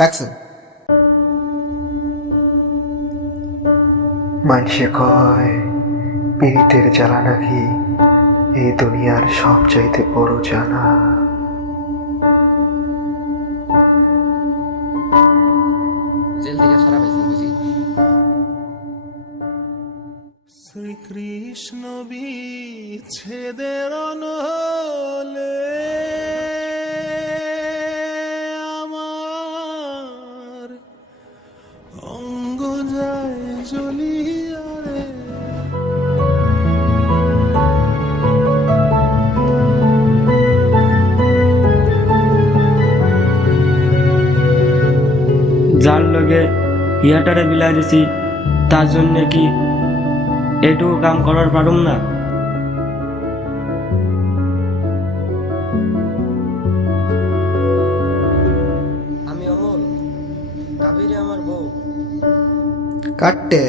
Action. মানুষে কয় পীড়িতের জ্বালা নাকি এই দুনিয়ার সবচাইতে বড় জ্বালা। জেল থেকে ছাড়া পাইছেন বুঝি? শ্রীকৃষ্ণ বিচ্ছেদের অনলে আমার অঙ্গ যায় জ্বলিয়া রে। যার লগে হিয়াটারে বিলাই দিছি তার জন্য কি এটুকু কাম করার পারুম না? আমি অমল, কাবিরে আমার বউ। কাটে